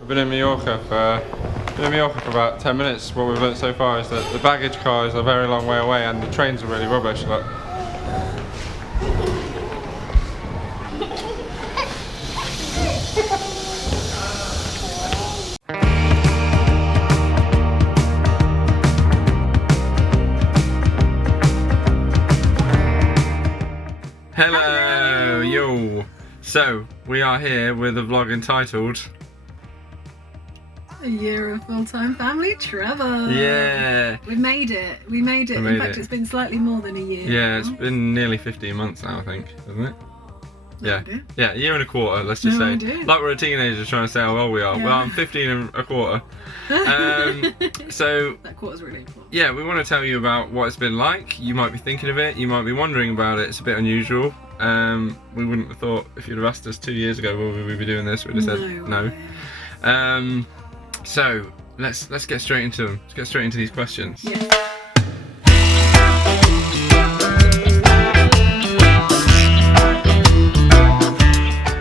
I've been in Mallorca for about 10 minutes. What we've learnt so far is that the baggage car is a very long way away and the trains are really rubbish. Look. Hello, yo. So we are here with a vlog entitled A Year of Full-Time Family Travel. Yeah. We made it. In fact, it's been slightly more than a year. Yeah, now. it's been nearly 15 months now, I think, hasn't it? No Yeah. idea. Yeah, a year and a quarter, let's just No say. idea. Like we're a teenager trying to say how old we are. Yeah. Well, I'm 15 and a quarter. So, That quarter's really important. yeah, we want to tell you about what it's been like. You might be thinking of it, you might be wondering about it. It's a bit unusual. We wouldn't have thought, if you'd have asked us 2 years ago, would we be doing this? We'd have said no. way. So, let's get straight into them. Let's get straight into these questions. Yeah.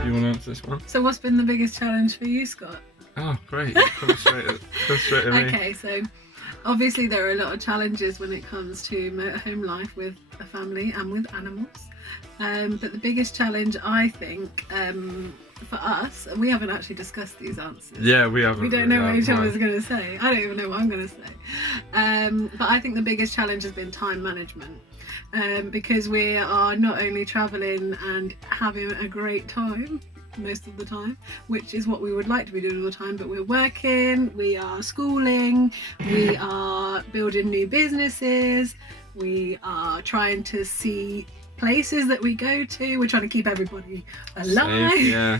You want to answer this one? So what's been the biggest challenge for you, Scott? Oh, great. Come straight at me. Okay, so obviously there are a lot of challenges when it comes to motorhome life with a family and with animals. But the biggest challenge, I think, for us, and we haven't actually discussed these answers. Yeah, we haven't. We don't know what each other other's going to say. I don't even know what I'm going to say. But I think the biggest challenge has been time management. Because we are not only travelling and having a great time most of the time, which is what we would like to be doing all the time, but we're working, we are schooling, we are building new businesses, we are trying to see places that we go to, we're trying to keep everybody alive. Safe, yeah.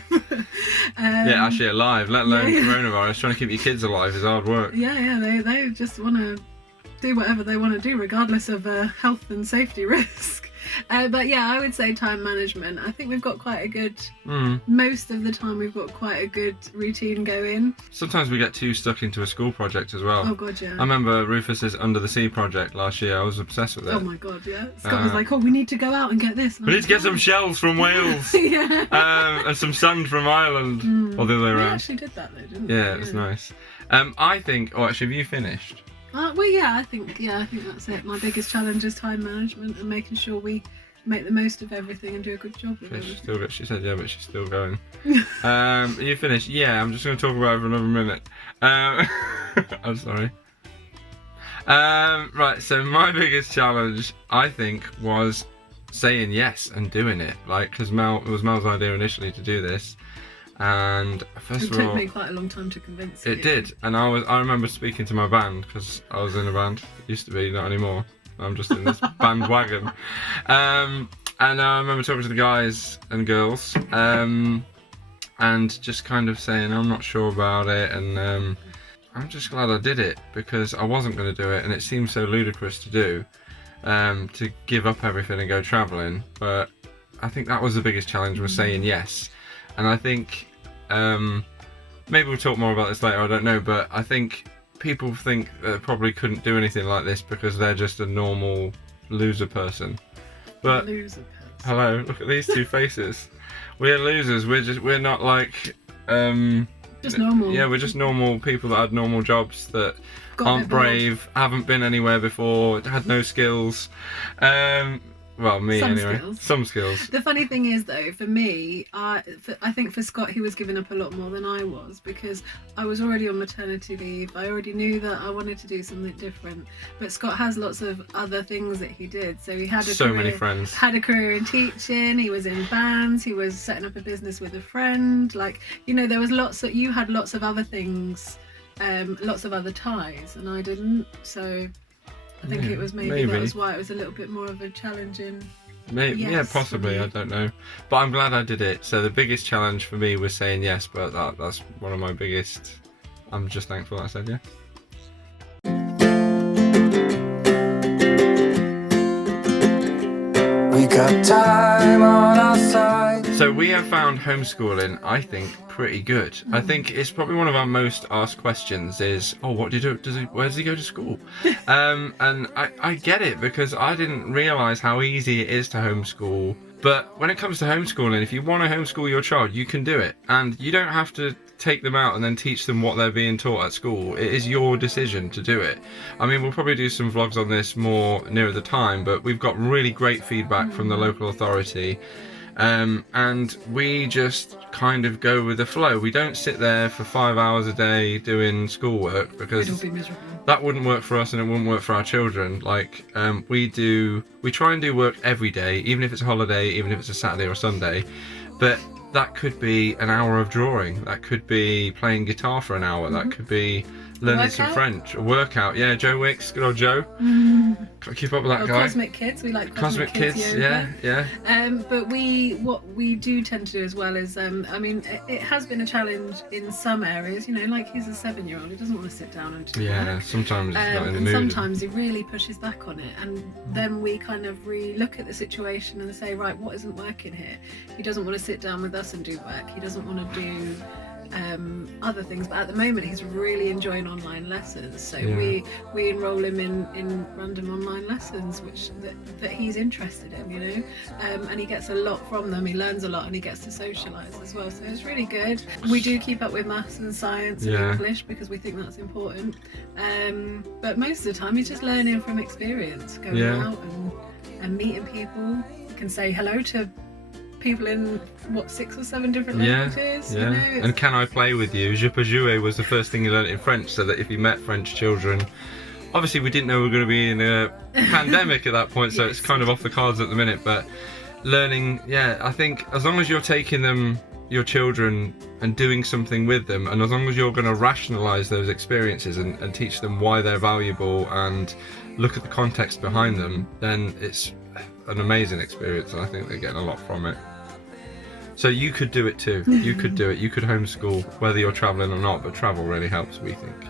Yeah, actually alive, let alone coronavirus. Trying to keep your kids alive is hard work. Yeah, they just want to do whatever they want to do regardless of health and safety risk. But yeah, I would say time management. I think we've got quite a good, most of the time we've got quite a good routine going. Sometimes we get too stuck into a school project as well. Oh god, yeah. I remember Rufus's Under the Sea project last year. I was obsessed with it. Oh my god, yeah. Scott was like, oh, we need to go out and get this. We need to get some shells from Wales. Yeah. And some sand from Ireland. Or the other way We around. actually did that though, didn't we? Yeah, it was nice. I think, oh actually, have you finished? Well, yeah, I think that's it. My biggest challenge is time management and making sure we make the most of everything and do a good job with everything. She said yeah, but she's still going. Are you finished? Yeah, I'm just going to talk about it for another minute. I'm sorry. Right, so my biggest challenge, I think, was saying yes and doing it. Like, because it was Mel's idea initially to do this. And first It of all, took me quite a long time to convince you. it did, and I remember speaking to my band, because I was in a band. Used to be, not anymore. I'm just in this bandwagon. And I remember talking to the guys and girls, and just kind of saying I'm not sure about it, and I'm just glad I did it, because I wasn't going to do it, and it seemed so ludicrous to do, to give up everything and go travelling. But I think that was the biggest challenge, was saying yes. And I think, maybe we'll talk more about this later, I don't know, but I think people think that they probably couldn't do anything like this because they're just a normal loser person. But Loser hello, look at these two faces. We're losers. We're not like just normal. Yeah, we're just normal people that had normal jobs that Got a aren't bit bored. brave, haven't been anywhere before, had no skills. Well, me Some anyway. skills. Some skills. The funny thing is, though, for me, I think for Scott, he was giving up a lot more than I was, because I was already on maternity leave. I already knew that I wanted to do something different. But Scott has lots of other things that he did. So he had Many friends. Had a career in teaching. He was in bands. He was setting up a business with a friend. Like, you know, there was you had lots of other things, lots of other ties, and I didn't. So I think it was maybe that was why it was a little bit more of a challenging. Maybe, yes, yeah, possibly. I don't know, but I'm glad I did it. So the biggest challenge for me was saying yes, but that's one of my biggest. I'm just thankful I said yes. We got time on our side. So we have found homeschooling, I think, pretty good. I think it's probably one of our most asked questions is, oh, what do you do? Where does he go to school? And I get it, because I didn't realise how easy it is to homeschool. But when it comes to homeschooling, if you want to homeschool your child, you can do it. And you don't have to take them out and then teach them what they're being taught at school. It is your decision to do it. I mean, we'll probably do some vlogs on this more nearer the time, but we've got really great feedback from the local authority. And we just kind of go with the flow. We don't sit there for 5 hours a day doing schoolwork, because It'll be miserable. that wouldn't work for us and it wouldn't work for our children. Like, we try and do work every day, even if it's a holiday, even if it's a Saturday or Sunday. But that could be an hour of drawing. That could be playing guitar for an hour. That could be learning some French. A workout. Yeah, Joe Wicks, good old Joe. Can't keep up with that guy. Cosmic Kids, we like Cosmic Kids. yoga. Yeah. But what we do tend to do as well is, I mean, it has been a challenge in some areas. You know, like he's a 7-year-old, he doesn't want to sit down and do work. Sometimes he's not in the and mood. sometimes he really pushes back on it, and then we kind of re-look at the situation and say, right, what isn't working here? He doesn't want to sit down with us and do work. He doesn't want to do other things, but at the moment he's really enjoying online lessons, so we enroll him in random online lessons that he's interested in, you know, and he gets a lot from them. He learns a lot and he gets to socialize as well, so it's really good. We do keep up with maths and science and English because we think that's important, but most of the time he's just learning from experience, going out and meeting people. You can say hello to people in 6 or 7 different languages. You know, and can I play with you? Je peux jouer was the first thing he learned in French, so that if he met French children, obviously we didn't know we were going to be in a pandemic at that point, so it's kind of off the cards at the minute, but learning, I think as long as you're taking them, your children, and doing something with them, and as long as you're going to rationalize those experiences and teach them why they're valuable and look at the context behind them, then it's an amazing experience, and I think they're getting a lot from it. So you could do it too. You could do it. You could homeschool whether you're traveling or not, but travel really helps, we think.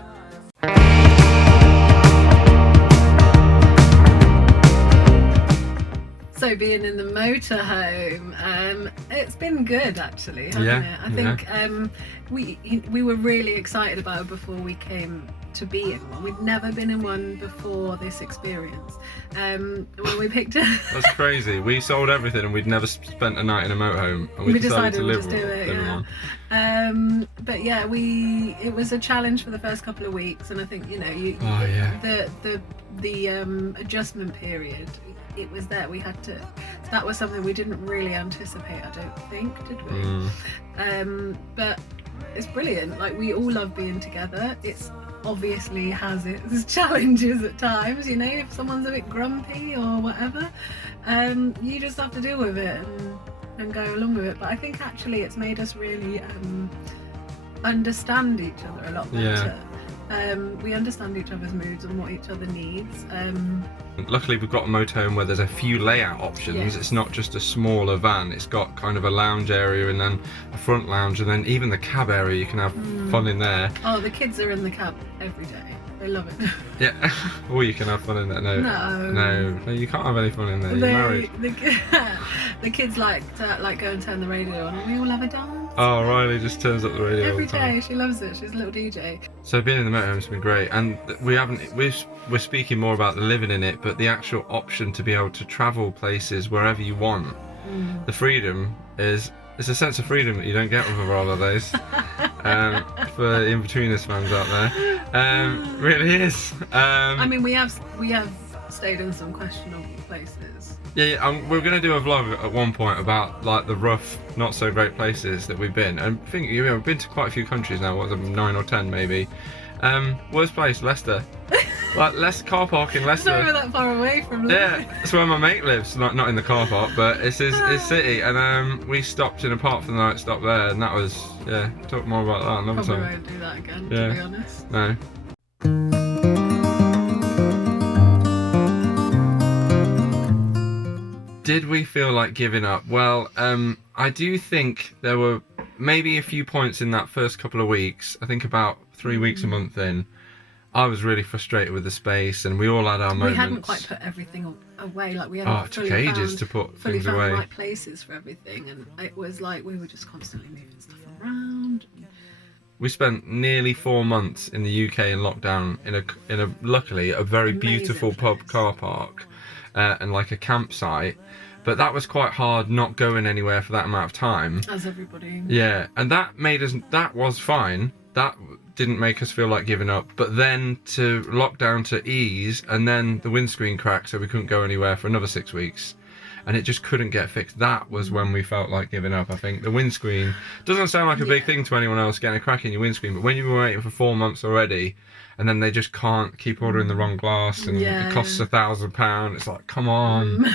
So being in the motorhome, it's been good actually, hasn't it? I think we were really excited about it before we came to be in one. We'd never been in one before this experience. When we picked it, that's crazy. We sold everything and we'd never spent a night in a motorhome, and we decided to live we'd just do it. But it was a challenge for the first couple of weeks, and I think, you know, the adjustment period. It was that we had to. That was something we didn't really anticipate. I don't think, did we? But it's brilliant. Like, we all love being together. It's obviously has its challenges at times. You know, if someone's a bit grumpy or whatever, you just have to deal with it and go along with it. But I think actually it's made us really understand each other a lot better. We understand each other's moods and what each other needs. Luckily we've got a motorhome where there's a few layout options. It's not just a smaller van, it's got kind of a lounge area and then a front lounge, and then even the cab area, you can have fun in there. Oh, the kids are in the cab every day. They love it. Yeah, or you can have fun in there. No, you can't have any fun in there. You're married. The kids like to go and turn the radio on, and we all have a dance. Oh, Riley just turns up the radio every all the time. day. She loves it. She's a little DJ. So being in the motorhome's been great, and we're speaking more about the living in it, but the actual option to be able to travel places wherever you want. The freedom it's a sense of freedom that you don't get with other holidays. For the in-betweeners fans out there, really is. I mean, we have stayed in some questionable places. We're going to do a vlog at one point about like the rough, not so great places that we've been. And I think we've been to quite a few countries now. What, 9 or 10 maybe. Worst place, Leicester. Like, less car park in Leicester. It's not even that far away from Leicester. Yeah, that's where my mate lives. Not in the car park, but it's his city. And we stopped in a park for the night, stopped there, and that was, talk more about that another time. Probably won't do that again, to be honest. No. Did we feel like giving up? Well, I do think there were maybe a few points in that first couple of weeks. I think about 3 weeks, a month in, I was really frustrated with the space, and we all had our moments. We hadn't quite put everything away. Like, we hadn't fully found the right places for everything, and it was like we were just constantly moving stuff around. We spent nearly 4 months in the UK in lockdown in a luckily a very beautiful pub car park and like a campsite. But that was quite hard not going anywhere for that amount of time. As everybody. Yeah, and that was fine. That didn't make us feel like giving up. But then to lockdown to ease, and then the windscreen cracked, so we couldn't go anywhere for another 6 weeks. And it just couldn't get fixed. That was when we felt like giving up, I think. The windscreen doesn't sound like a big thing to anyone else, getting a crack in your windscreen, but when you've been waiting for 4 months already, and then they just can't keep ordering the wrong glass, and it costs £1,000, it's like, come on.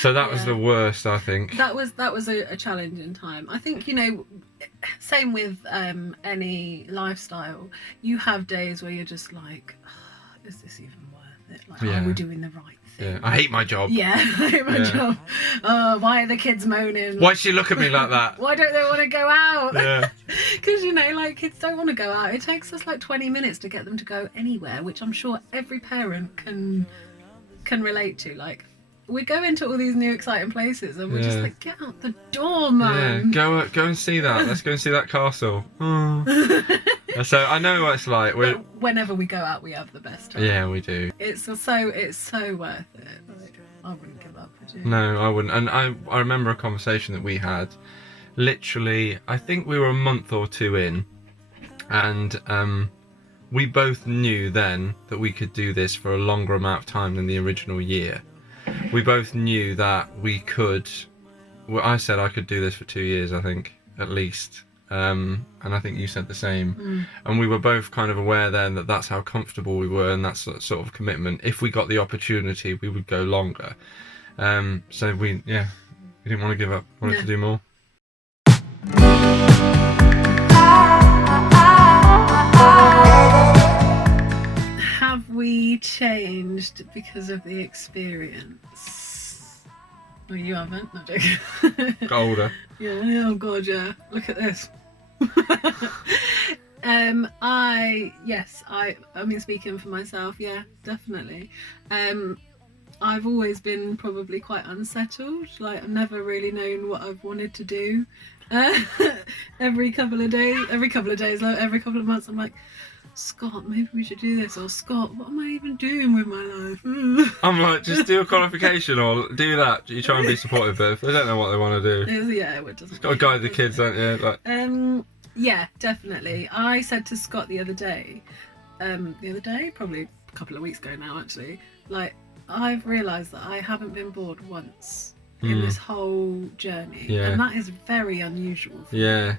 So that was the worst, I think. That was a challenging time. I think, you know, same with any lifestyle. You have days where you're just like, oh, is this even worth it? Like, are we doing the right thing? Yeah, I hate my job. Yeah, I hate my job. Oh, why are the kids moaning? Why she look at me like that? Why don't they want to go out? Yeah. Because, you know, like, kids don't want to go out. It takes us like 20 minutes to get them to go anywhere, which I'm sure every parent can relate to. Like, we go into all these new exciting places and we're just like, get out the door, man. Yeah, go and see that. Let's go and see that castle. Oh. So I know what it's like. But whenever we go out, we have the best time. Yeah, we do. It's so worth it. Like, I wouldn't give up, would you? No, I wouldn't. And I remember a conversation that we had. Literally, I think we were a month or two in, and we both knew then that we could do this for a longer amount of time than the original year. We both knew that we could. Well, I said I could do this for 2 years, I think, at least. And I think you said the same. And we were both kind of aware then that that's how comfortable we were, and that's sort of commitment. If we got the opportunity, we would go longer. So we didn't want to give up. We wanted to do more. Have we changed because of the experience? Well, you haven't. Not joking. Got older. Yeah. Oh God. Yeah. Look at this. I mean, speaking for myself, yeah, definitely. I've always been probably quite unsettled. Like, I've never really known what I've wanted to do. Every couple of months, I'm like, Scott, maybe we should do this, or Scott, what am I even doing with my life? I'm like, just do a qualification or do that. You try and be supportive, but if they don't know what they want to do, it doesn't. Got to guide the kids, don't you? Like, yeah, definitely. I said to Scott the other day, probably a couple of weeks ago now, actually, like, I've realised that I haven't been bored once in this whole journey, and that is very unusual for me.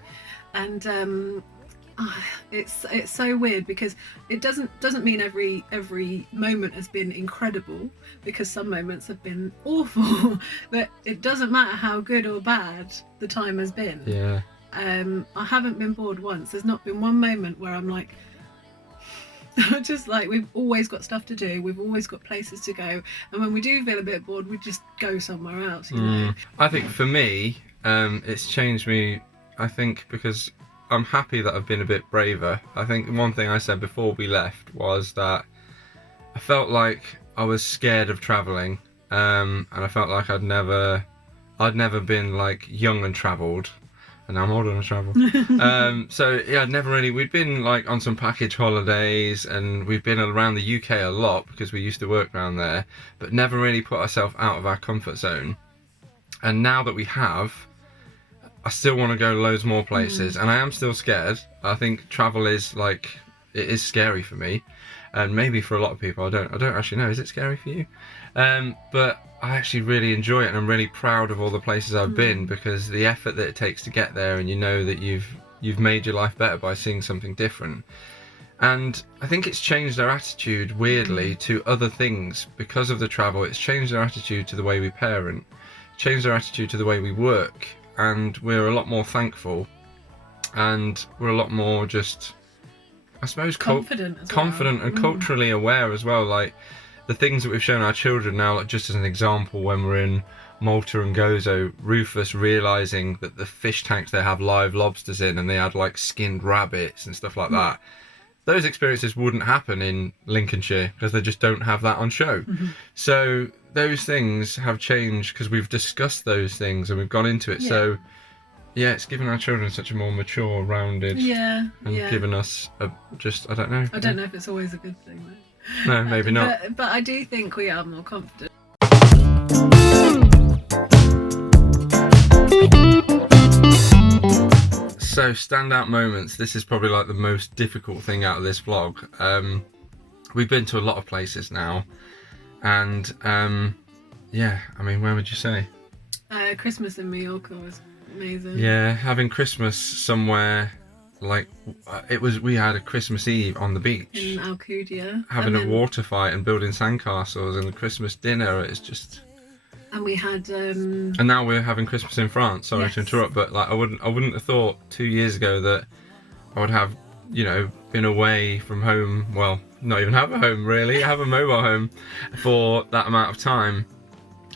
And it's so weird, because it doesn't mean every moment has been incredible, because some moments have been awful. But it doesn't matter how good or bad the time has been. I haven't been bored once. There's not been one moment where I'm like, just like, we've always got stuff to do, we've always got places to go, and when we do feel a bit bored, we just go somewhere else, you know? I think for me, it's changed me, I think, because I'm happy that I've been a bit braver. I think one thing I said before we left was that I felt like I was scared of travelling, and I felt like I'd never been like young and travelled. And now I'm older and I travel. So yeah, we'd been like on some package holidays, and we've been around the UK a lot because we used to work around there, but never really put ourselves out of our comfort zone. And now that we have, I still want to go loads more places, and I am still scared. I think travel is like, it is scary for me, and maybe for a lot of people. I don't actually know. Is it scary for you? But I actually really enjoy it, and I'm really proud of all the places I've been, because the effort that it takes to get there, and you know that you've made your life better by seeing something different. And I think it's changed our attitude, weirdly, to other things because of the travel. It's changed our attitude to the way we parent, changed our attitude to the way we work, and we're a lot more thankful, and we're a lot more just, I suppose, confident and culturally aware as well. Like, the things that we've shown our children now, like, just as an example, when we're in Malta and Gozo, Rufus realising that the fish tanks they have live lobsters in, and they had like skinned rabbits and stuff like that. Those experiences wouldn't happen in Lincolnshire because they just don't have that on show. So those things have changed because we've discussed those things and we've gone into it. So yeah, it's given our children such a more mature, rounded, and given us I don't know. I don't know if it's always a good thing though. No, maybe not. But I do think we are more confident. So standout moments. This is probably like the most difficult thing out of this vlog. We've been to a lot of places now, and yeah, I mean, where would you say? Christmas in Mallorca was amazing. Yeah, having Christmas somewhere like we had a Christmas Eve on the beach In Alcudia. having a water fight and building sandcastles, and the Christmas dinner. It's just. And we had and now we're having Christmas in France. Sorry to interrupt, but like I wouldn't have thought 2 years ago that I would have, you know, been away from home. Well, not even have a home really. Have a mobile home for that amount of time,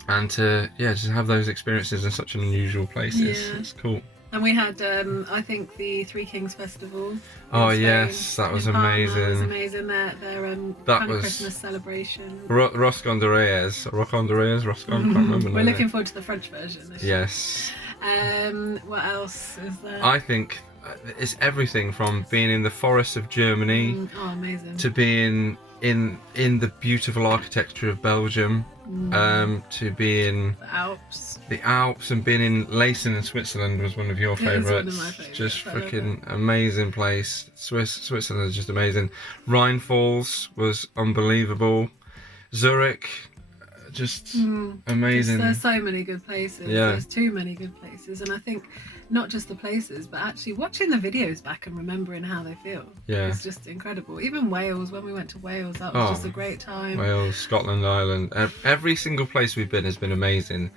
and to just have those experiences in such unusual places. Yeah. It's cool. And we had, I think, the Three Kings Festival. Oh yes, that was amazing. That was amazing. Their kind of Christmas celebration. Roscon de Reyes, can't remember. We're looking forward to the French version. Yes. What else is there? I think it's everything from being in the forests of Germany amazing. to being in the beautiful architecture of Belgium, to being the Alps, and being in Leysen in Switzerland was one of your favourites. Just freaking amazing place. Switzerland is just amazing. Rhine Falls was unbelievable. Zurich, just amazing. There's so many good places. Yeah. There's too many good places, and I think not just the places, but actually watching the videos back and remembering how they feel. Yeah. It's just incredible. Even Wales, when we went to Wales, that was just a great time. Wales, Scotland, Ireland, every single place we've been has been amazing.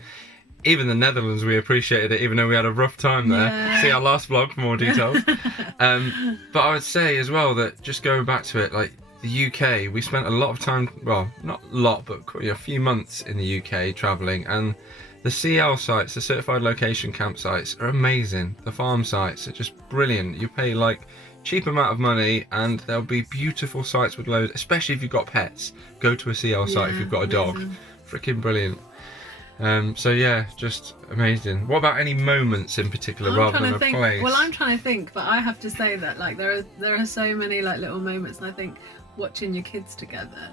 Even the Netherlands, we appreciated it, even though we had a rough time there. Yeah. See our last vlog for more details. But I would say as well that just going back to it, like the UK, we spent a lot of time, well, not a lot, but a few months in the UK travelling, and the CL sites, the certified location campsites, are amazing. The farm sites are just brilliant. You pay like cheap amount of money and there'll be beautiful sites with loads, especially if you've got pets. Go to a CL site if you've got a dog. Freaking brilliant. So yeah, just amazing. What about any moments in particular rather than a place? Well, I'm trying to think, but I have to say that like there are so many like little moments, and I think watching your kids together,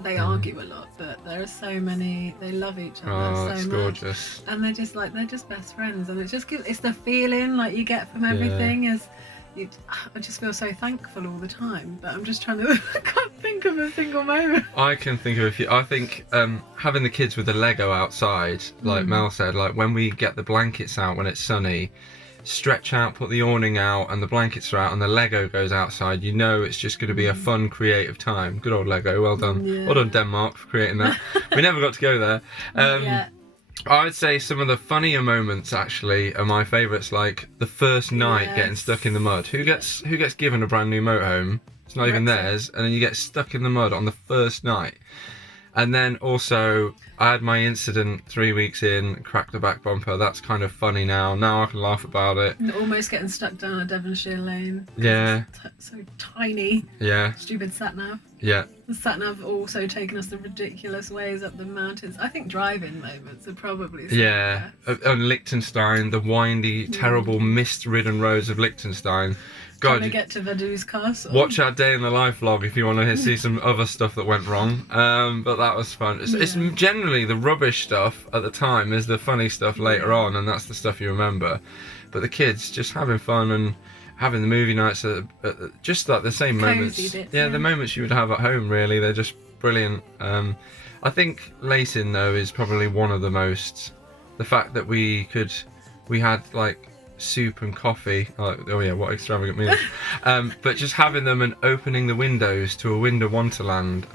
they argue a lot, but there are so many. They love each other so it's much, gorgeous. and they're just best friends, and it's the feeling like you get from everything is. I just feel so thankful all the time, but I'm just trying to. I can't think of a single moment. I can think of a few. I think having the kids with the Lego outside, like Mel said, like when we get the blankets out when it's sunny, stretch out, put the awning out, and the blankets are out, and the Lego goes outside. You know it's just going to be a fun, creative time. Good old Lego, well done. Yeah. Well done, Denmark, for creating that. We never got to go there. Yeah. I'd say some of the funnier moments actually are my favourites, like the first night getting stuck in the mud. Who gets given a brand new motorhome? It's not even theirs, and then you get stuck in the mud on the first night. And then also, I had my incident 3 weeks in, cracked the back bumper. That's kind of funny now. Now I can laugh about it. And almost getting stuck down a Devonshire lane. Yeah. So tiny. Yeah. Stupid sat-nav. Yeah. The sat-nav also taking us the ridiculous ways up the mountains. I think driving moments are probably some Yeah. of the best. And Liechtenstein, the windy, terrible, mist-ridden roads of Liechtenstein. God, Trying to get to Vaduz Castle. watch our day in the life vlog if you want to see some other stuff that went wrong. But that was fun. It's generally the rubbish stuff at the time is the funny stuff later on, and that's the stuff you remember. But the kids just having fun and having the movie nights are just like the same moments. Bits, the moments you would have at home. Really, they're just brilliant. I think Leysin though is probably one of the most. The fact that we had like soup and coffee, like, oh yeah, what extravagant meals. But just having them and opening the windows to a winter wonderland.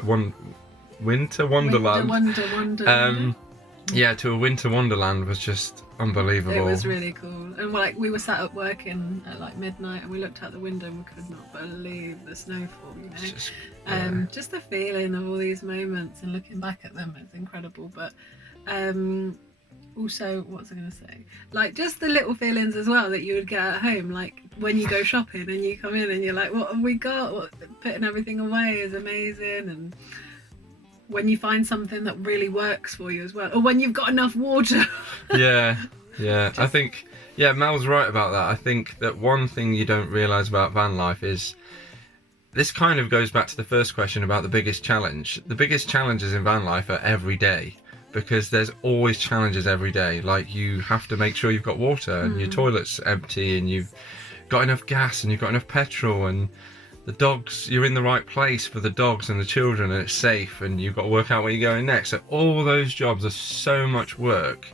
Yeah, to a winter wonderland was just unbelievable. It was really cool. And like we were sat up working at like midnight, and we looked out the window and we could not believe the snowfall, you know. Just the feeling of all these moments and looking back at them, it's incredible. But also, what was I going to say? Like just the little feelings as well that you would get at home, like when you go shopping and you come in and you're like, what have we got? Putting everything away is amazing. And when you find something that really works for you as well, or when you've got enough water. Yeah. I think, Mel's right about that. I think that one thing you don't realise about van life is, this kind of goes back to the first question about the biggest challenge. The biggest challenges in van life are every day, because there's always challenges every day. Like you have to make sure you've got water and your toilet's empty and you've got enough gas and you've got enough petrol, and the dogs, you're in the right place for the dogs and the children, and it's safe, and you've got to work out where you're going next. So all those jobs are so much work,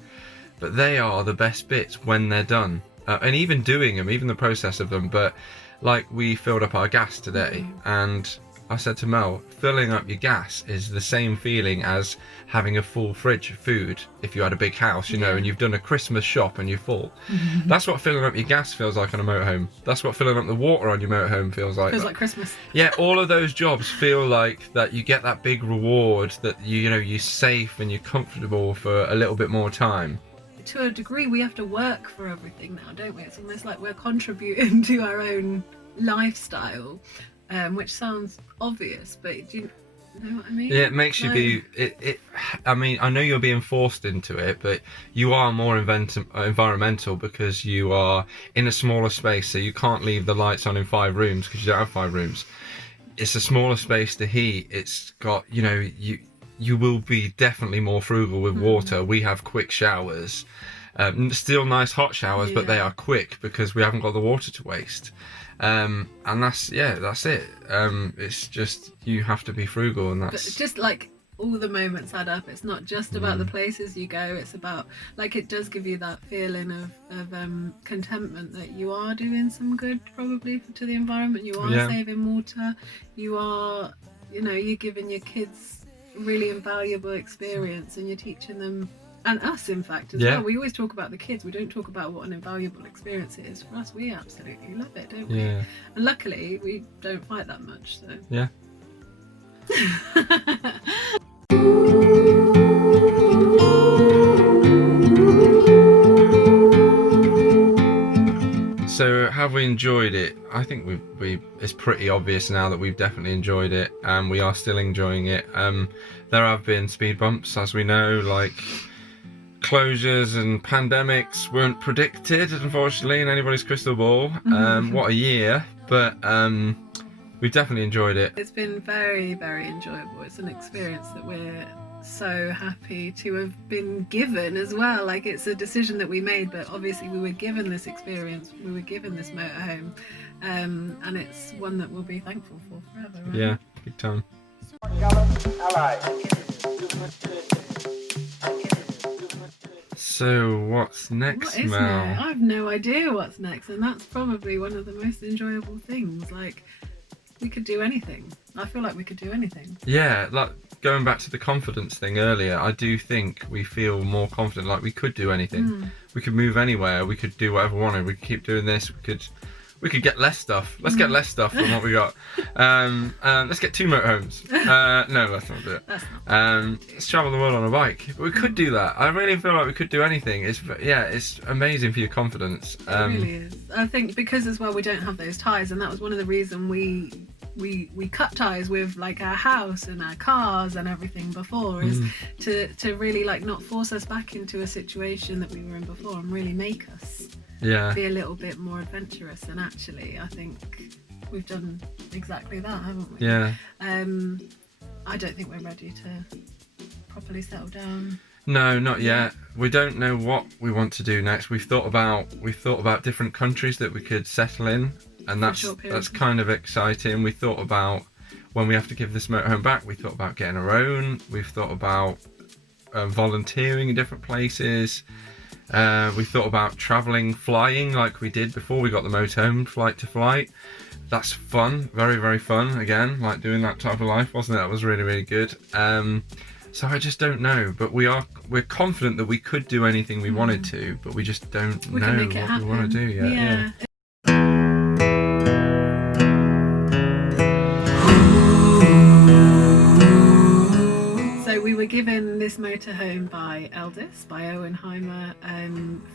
but they are the best bits when they're done. And even doing them, even the process of them. But like, we filled up our gas today, and I said to Mel, filling up your gas is the same feeling as having a full fridge of food if you had a big house, you know, and you've done a Christmas shop and you're full. That's what filling up your gas feels like on a motorhome. That's what filling up the water on your motorhome feels like. Feels like Christmas. Yeah, all of those jobs feel like that you get that big reward, that you know, you're safe and you're comfortable for a little bit more time. To a degree, we have to work for everything now, don't we? It's almost like we're contributing to our own lifestyle, which sounds obvious, but do you know what I mean? Yeah, it makes you be. I mean, I know you're being forced into it, but you are more environmental because you are in a smaller space, so you can't leave the lights on in 5 rooms because you don't have 5 rooms. It's a smaller space to heat. It's got, you know, you will be definitely more frugal with water. We have quick showers, still nice hot showers, but they are quick because we haven't got the water to waste. And that's it. It's just, you have to be frugal, and that's but just like all the moments add up. It's not just about the places you go, it's about, like, it does give you that feeling of contentment that you are doing some good probably to the environment. You are saving water, you are, you know, you're giving your kids really invaluable experience, and you're teaching them, and us in fact as well. We always talk about the kids, we don't talk about what an invaluable experience it is for us. We absolutely love it, don't we? And luckily we don't fight that much, so So have we enjoyed it? I think it's pretty obvious now that we've definitely enjoyed it, and we are still enjoying it. There have been speed bumps, as we know, like closures and pandemics weren't predicted, unfortunately, in anybody's crystal ball. What a year, but we've definitely enjoyed it. It's been very, very enjoyable. It's an experience that we're so happy to have been given as well. Like, it's a decision that we made, but obviously we were given this experience, we were given this motorhome, and it's one that we'll be thankful for forever, right? Yeah, big time. So what's next, What is Mel? next? I have no idea what's next, and that's probably one of the most enjoyable things. Like, we could do anything. I feel like we could do anything. Yeah, like going back to the confidence thing earlier, I do think we feel more confident, like we could do anything. We could move anywhere, we could do whatever we wanted, we could keep doing this, we could get less stuff. Let's get less stuff than what we got. Let's get 2 motorhomes. No, let's not do it. Let's travel the world on a bike. But we could do that. I really feel like we could do anything. It's amazing for your confidence. It really is. I think because as well we don't have those ties, and that was one of the reasons we cut ties with like our house and our cars and everything before, is to really like not force us back into a situation that we were in before, and really make us be a little bit more adventurous. And actually I think we've done exactly that, haven't we? I don't think we're ready to properly settle down. No, not yet. We don't know what we want to do next. We've thought about different countries that we could settle in, and that's kind of exciting. We thought about when we have to give this motorhome back, we thought about getting our own. We've thought about volunteering in different places. We thought about traveling, flying like we did before we got the motorhome, flight to flight. That's fun, very, very fun. Again, like doing that type of life, wasn't it? That was really, really good. So I just don't know, but we're confident that we could do anything we wanted to, but we just don't know what we want to do yet. Yeah. So we were given this motorhome by Eldest, by Owenheimer,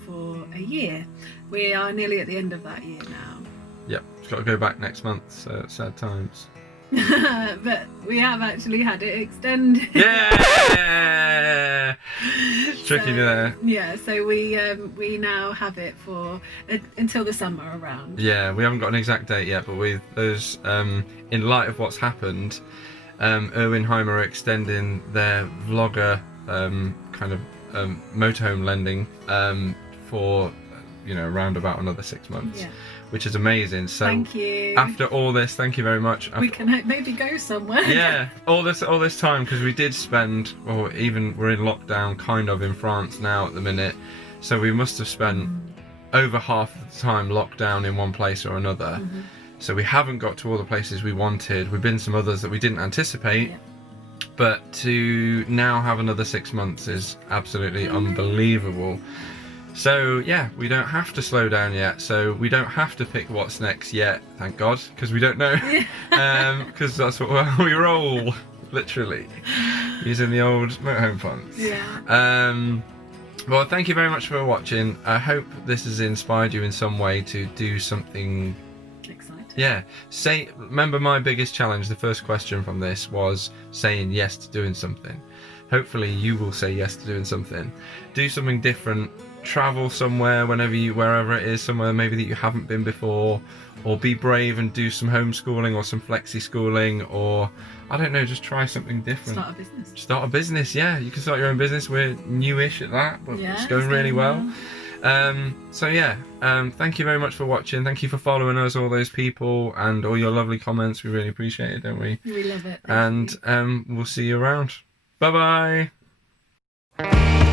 for a year. We are nearly at the end of that year now. Yep, it's got to go back next month, so sad times. But we have actually had it extended. Yeah. Tricky there. Yeah, so we now have it for until the summer around. Yeah, we haven't got an exact date yet, but with those, in light of what's happened, Owenheimer are extending their vlogger kind of motorhome lending for around about another 6 months. Yeah. which is amazing. So Thank you. after all this, thank you very much. We can maybe go somewhere. Yeah, all this time, because we did spend, or even we're in lockdown kind of in France now at the minute, so we must have spent over half of the time locked down in one place or another. So we haven't got to all the places we wanted. We've been some others that we didn't anticipate. But to now have another 6 months is absolutely unbelievable. So yeah, we don't have to slow down yet. So we don't have to pick what's next yet, thank God, because we don't know. Because that's what we roll, literally, using the old motorhome funds. Well, thank you very much for watching. I hope this has inspired you in some way to do something. Yeah, remember my biggest challenge, the first question from this was saying yes to doing something. Hopefully you will say yes to doing something. Do something different, travel somewhere wherever it is, somewhere maybe that you haven't been before, or be brave and do some homeschooling or some flexi schooling, or I don't know, just try something different. Start a business, yeah, you can start your own business. We're newish at that, but it's going really well. So yeah, thank you very much for watching. Thank you for following us, all those people, and all your lovely comments. We really appreciate it, don't we? We love it. And we'll see you around. Bye bye.